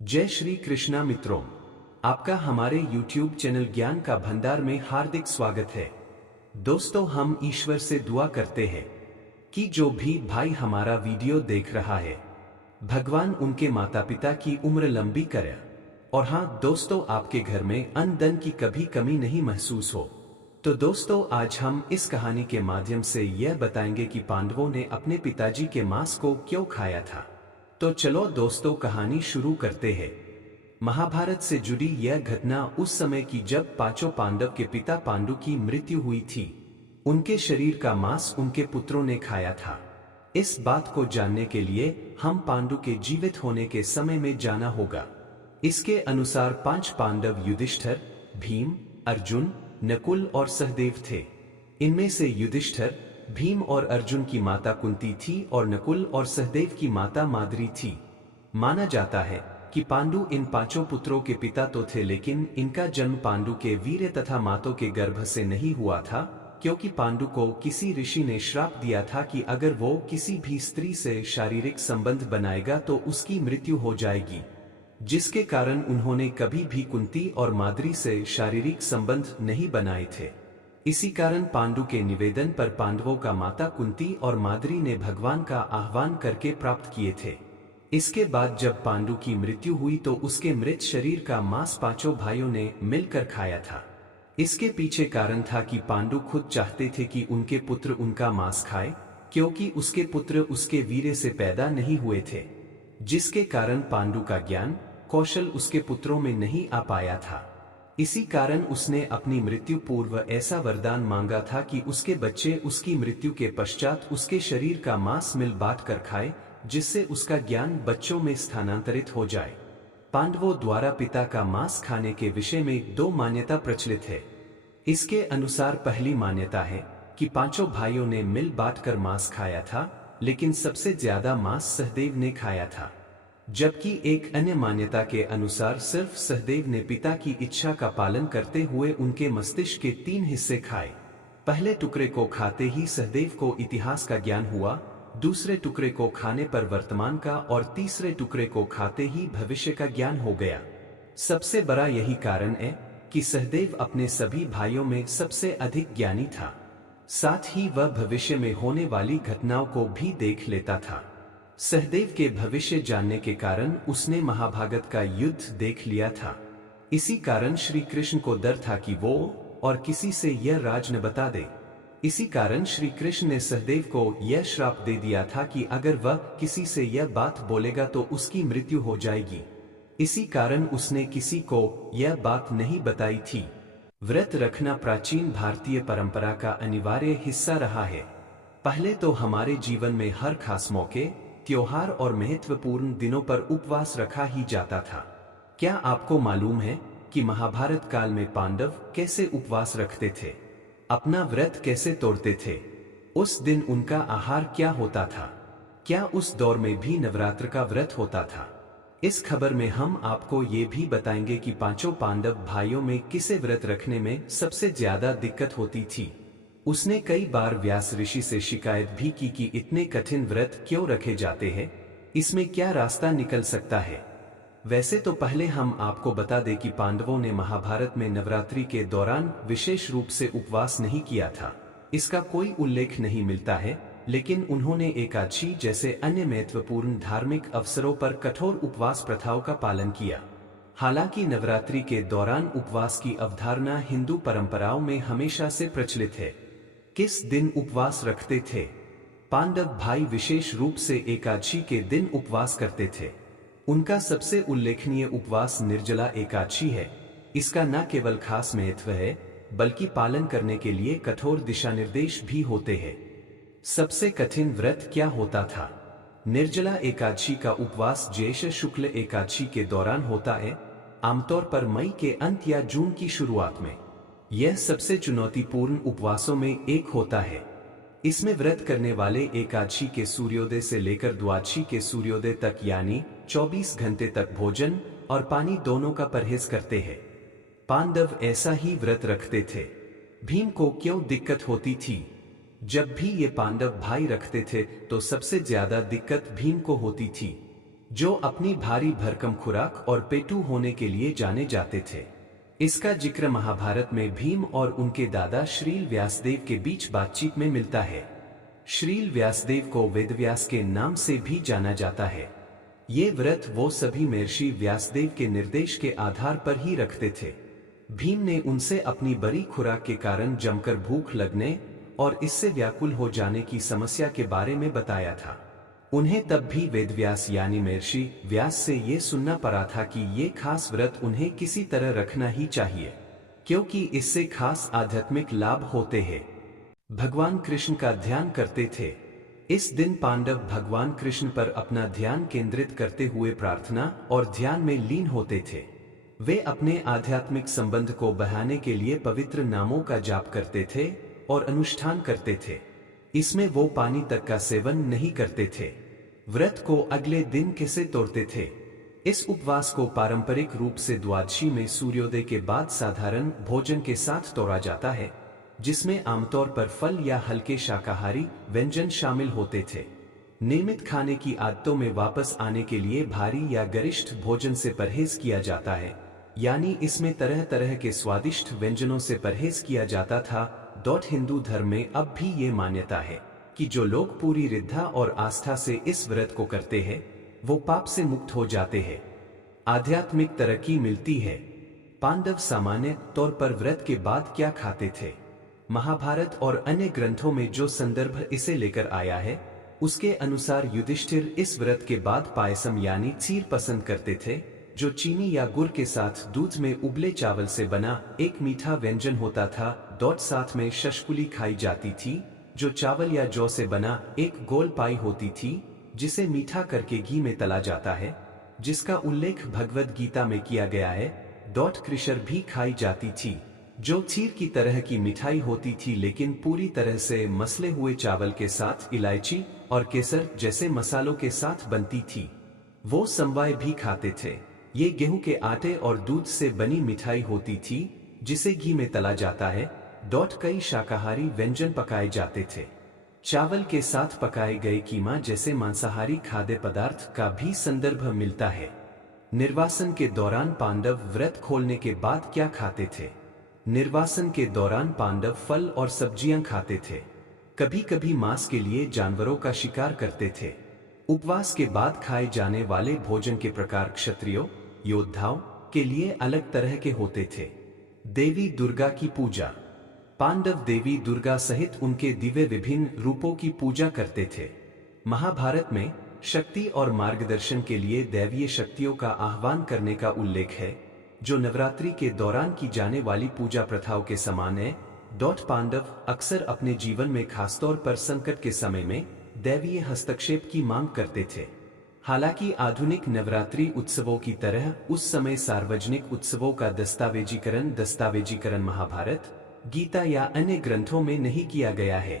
जय श्री कृष्णा मित्रों, आपका हमारे YouTube चैनल ज्ञान का भंडार में हार्दिक स्वागत है। दोस्तों, हम ईश्वर से दुआ करते हैं कि जो भी भाई हमारा वीडियो देख रहा है, भगवान उनके माता पिता की उम्र लंबी करे। और हाँ दोस्तों, आपके घर में अन्न धन की कभी कमी नहीं महसूस हो। तो दोस्तों, आज हम इस कहानी के माध्यम से यह बताएंगे कि पांडवों ने अपने पिताजी के मांस को क्यों खाया था। तो चलो दोस्तों, कहानी शुरू करते हैं। महाभारत से जुड़ी यह घटना उस समय की जब पांचों पांडव के पिता पांडु की मृत्यु हुई थी। उनके शरीर का मांस उनके पुत्रों ने खाया था। इस बात को जानने के लिए हम पांडु के जीवित होने के समय में जाना होगा। इसके अनुसार 5 पांडव युधिष्ठिर, भीम, अर्जुन, नकुल और सहदेव थे। इनमें से युधिष्ठिर, भीम और अर्जुन की माता कुंती थी और नकुल और सहदेव की माता माद्री थी। माना जाता है कि पांडु इन 5 पुत्रों के पिता तो थे, लेकिन इनका जन्म पांडु के वीर्य तथा मातों के गर्भ से नहीं हुआ था, क्योंकि पांडु को किसी ऋषि ने श्राप दिया था कि अगर वो किसी भी स्त्री से शारीरिक संबंध बनाएगा तो उसकी मृत्यु हो जाएगी, जिसके कारण उन्होंने कभी भी कुंती और माद्री से शारीरिक संबंध नहीं बनाए थे। इसी कारण पांडु के निवेदन पर पांडवों का माता कुंती और माद्री ने भगवान का आह्वान करके प्राप्त किए थे। इसके बाद जब पांडु की मृत्यु हुई तो उसके मृत शरीर का मांस 5 भाइयों ने मिलकर खाया था। इसके पीछे कारण था कि पांडु खुद चाहते थे कि उनके पुत्र उनका मांस खाए, क्योंकि उसके पुत्र उसके वीर्य से पैदा नहीं हुए थे, जिसके कारण पांडु का ज्ञान कौशल उसके पुत्रों में नहीं आ पाया था। इसी कारण उसने अपनी मृत्यु पूर्व ऐसा वरदान मांगा था कि उसके बच्चे उसकी मृत्यु के पश्चात उसके शरीर का मांस मिल बांट कर खाए, जिससे उसका ज्ञान बच्चों में स्थानांतरित हो जाए। पांडवों द्वारा पिता का मांस खाने के विषय में 2 मान्यता प्रचलित है। इसके अनुसार पहली मान्यता है कि 5 भाइयों ने मिल बांट कर मांस खाया था, लेकिन सबसे ज्यादा मांस सहदेव ने खाया था। जबकि एक अन्य मान्यता के अनुसार सिर्फ सहदेव ने पिता की इच्छा का पालन करते हुए उनके मस्तिष्क के 3 हिस्से खाए। पहले टुकड़े को खाते ही सहदेव को इतिहास का ज्ञान हुआ, दूसरे टुकड़े को खाने पर वर्तमान का और तीसरे टुकड़े को खाते ही भविष्य का ज्ञान हो गया। सबसे बड़ा यही कारण है कि सहदेव अपने सभी भाइयों में सबसे अधिक ज्ञानी था। साथ ही वह भविष्य में होने वाली घटनाओं को भी देख लेता था। सहदेव के भविष्य जानने के कारण उसने महाभारत का युद्ध देख लिया था। इसी कारण श्री कृष्ण को डर था कि वो और किसी से यह राज न बता दे। इसी कारण श्री कृष्ण ने सहदेव को यह श्राप दे दिया था कि अगर वह किसी से यह बात बोलेगा तो उसकी मृत्यु हो जाएगी। इसी कारण उसने किसी को यह बात नहीं बताई थी। व्रत रखना प्राचीन भारतीय परंपरा का अनिवार्य हिस्सा रहा है। पहले तो हमारे जीवन में हर खास मौके, त्योहार और महत्वपूर्ण दिनों पर उपवास रखा ही जाता था। क्या आपको मालूम है कि महाभारत काल में पांडव कैसे उपवास रखते थे, अपना व्रत कैसे तोड़ते थे, उस दिन उनका आहार क्या होता था, क्या उस दौर में भी नवरात्र का व्रत होता था? इस खबर में हम आपको ये भी बताएंगे कि 5 पांडव भाइयों में किसे व्रत रखने में सबसे ज्यादा दिक्कत होती थी। उसने कई बार व्यास ऋषि से शिकायत भी की कि इतने कठिन व्रत क्यों रखे जाते हैं, इसमें क्या रास्ता निकल सकता है। वैसे तो पहले हम आपको बता दें कि पांडवों ने महाभारत में नवरात्रि के दौरान विशेष रूप से उपवास नहीं किया था। इसका कोई उल्लेख नहीं मिलता है, लेकिन उन्होंने एकादशी जैसे अन्य महत्वपूर्ण धार्मिक अवसरों पर कठोर उपवास प्रथाओं का पालन किया। हालांकि नवरात्रि के दौरान उपवास की अवधारणा हिंदू परंपराओं में हमेशा से प्रचलित है। किस दिन उपवास रखते थे? पांडव भाई विशेष रूप से एकादशी के दिन उपवास करते थे। उनका सबसे उल्लेखनीय उपवास निर्जला एकादशी है। इसका न केवल खास महत्व है, बल्कि पालन करने के लिए कठोर दिशा निर्देश भी होते हैं। सबसे कठिन व्रत क्या होता था? निर्जला एकादशी का उपवास ज्येष्ठ शुक्ल एकादशी के दौरान होता है, आमतौर पर मई के अंत या जून की शुरुआत में। यह सबसे चुनौतीपूर्ण उपवासों में एक होता है। इसमें व्रत करने वाले एकादशी के सूर्योदय से लेकर द्वादशी के सूर्योदय तक यानी 24 घंटे तक भोजन और पानी दोनों का परहेज करते हैं। पांडव ऐसा ही व्रत रखते थे। भीम को क्यों दिक्कत होती थी? जब भी ये पांडव भाई रखते थे तो सबसे ज्यादा दिक्कत भीम को होती थी। जो अपनी भारी भरकम खुराक और पेटू होने के लिए जाने जाते थे। इसका जिक्र महाभारत में भीम और उनके दादा श्रील व्यासदेव के बीच बातचीत में मिलता है। श्रील व्यासदेव को वेदव्यास के नाम से भी जाना जाता है। ये व्रत वो सभी महर्षि व्यासदेव के निर्देश के आधार पर ही रखते थे। भीम ने उनसे अपनी बड़ी खुराक के कारण जमकर भूख लगने और इससे व्याकुल हो जाने की समस्या के बारे में बताया था। उन्हें तब भी वेदव्यास यानी महर्षि व्यास से ये सुनना पड़ा था कि ये खास व्रत उन्हें किसी तरह रखना ही चाहिए, क्योंकि इससे खास आध्यात्मिक लाभ होते हैं। भगवान कृष्ण का ध्यान करते थे। इस दिन पांडव भगवान कृष्ण पर अपना ध्यान केंद्रित करते हुए प्रार्थना और ध्यान में लीन होते थे। वे अपने आध्यात्मिक संबंध को बढ़ाने के लिए पवित्र नामों का जाप करते थे और अनुष्ठान करते थे। इसमें वो पानी तक का सेवन नहीं करते थे। व्रत को अगले दिन कैसे तोड़ते थे? इस उपवास को पारंपरिक रूप से द्वादशी में सूर्योदय के बाद साधारण भोजन के साथ तोड़ा जाता है, जिसमें आमतौर पर फल या हल्के शाकाहारी व्यंजन शामिल होते थे। नियमित खाने की आदतों में वापस आने के लिए भारी या गरिष्ठ भोजन से परहेज किया जाता है, यानी इसमें तरह तरह के स्वादिष्ट व्यंजनों से परहेज किया जाता था। हिंदू धर्म में अब भी ये मान्यता है कि जो लोग पूरी श्रद्धा और आस्था से इस व्रत को करते हैं, वो पाप से मुक्त हो जाते हैं, आध्यात्मिक तरक्की मिलती है। पांडव सामान्य तौर पर व्रत के बाद क्या खाते थे? महाभारत और अन्य ग्रंथों में जो संदर्भ इसे लेकर आया है, उसके अनुसार युधिष्ठिर इस व्रत के बाद पायसम यानी खीर पसंद करते थे, जो चीनी या गुड़ के साथ दूध में उबले चावल से बना एक मीठा व्यंजन होता था। साथ में शशकुली खाई जाती थी, जो चावल या जौ से बना एक गोल पाई होती थी, जिसे मीठा करके घी में तला जाता है, जिसका उल्लेख भगवद गीता में किया गया है। कृशर भी खाई जाती थी, जो खीर की तरह की मिठाई होती थी, लेकिन पूरी तरह से मसले हुए चावल के साथ इलायची और केसर जैसे मसालों के साथ बनती थी। वो समवाय भी खाते थे। ये गेहूं के आटे और दूध से बनी मिठाई होती थी, जिसे घी में तला जाता है। कई शाकाहारी व्यंजन पकाए जाते थे। चावल के साथ पकाए गए कीमा जैसे मांसाहारी खाद्य पदार्थ का भी संदर्भ मिलता है। निर्वासन के दौरान पांडव व्रत खोलने के बाद क्या खाते थे? निर्वासन के दौरान पांडव फल और सब्जियां खाते थे। कभी कभी मांस के लिए जानवरों का शिकार करते थे। उपवास के बाद खाए जाने वाले भोजन के प्रकार क्षत्रियों योद्धाओं के लिए अलग तरह के होते थे। देवी दुर्गा की पूजा। पांडव देवी दुर्गा सहित उनके दिव्य विभिन्न रूपों की पूजा करते थे। महाभारत में शक्ति और मार्गदर्शन के लिए दैवीय शक्तियों का आह्वान करने का उल्लेख है, जो नवरात्रि के दौरान की जाने वाली पूजा प्रथाओं के समान है। पांडव अक्सर अपने जीवन में खासतौर पर संकट के समय में दैवीय हस्तक्षेप की मांग करते थे। हालांकि आधुनिक नवरात्रि उत्सवों की तरह उस समय सार्वजनिक उत्सवों का दस्तावेजीकरण महाभारत, गीता या अन्य ग्रंथों में नहीं किया गया है।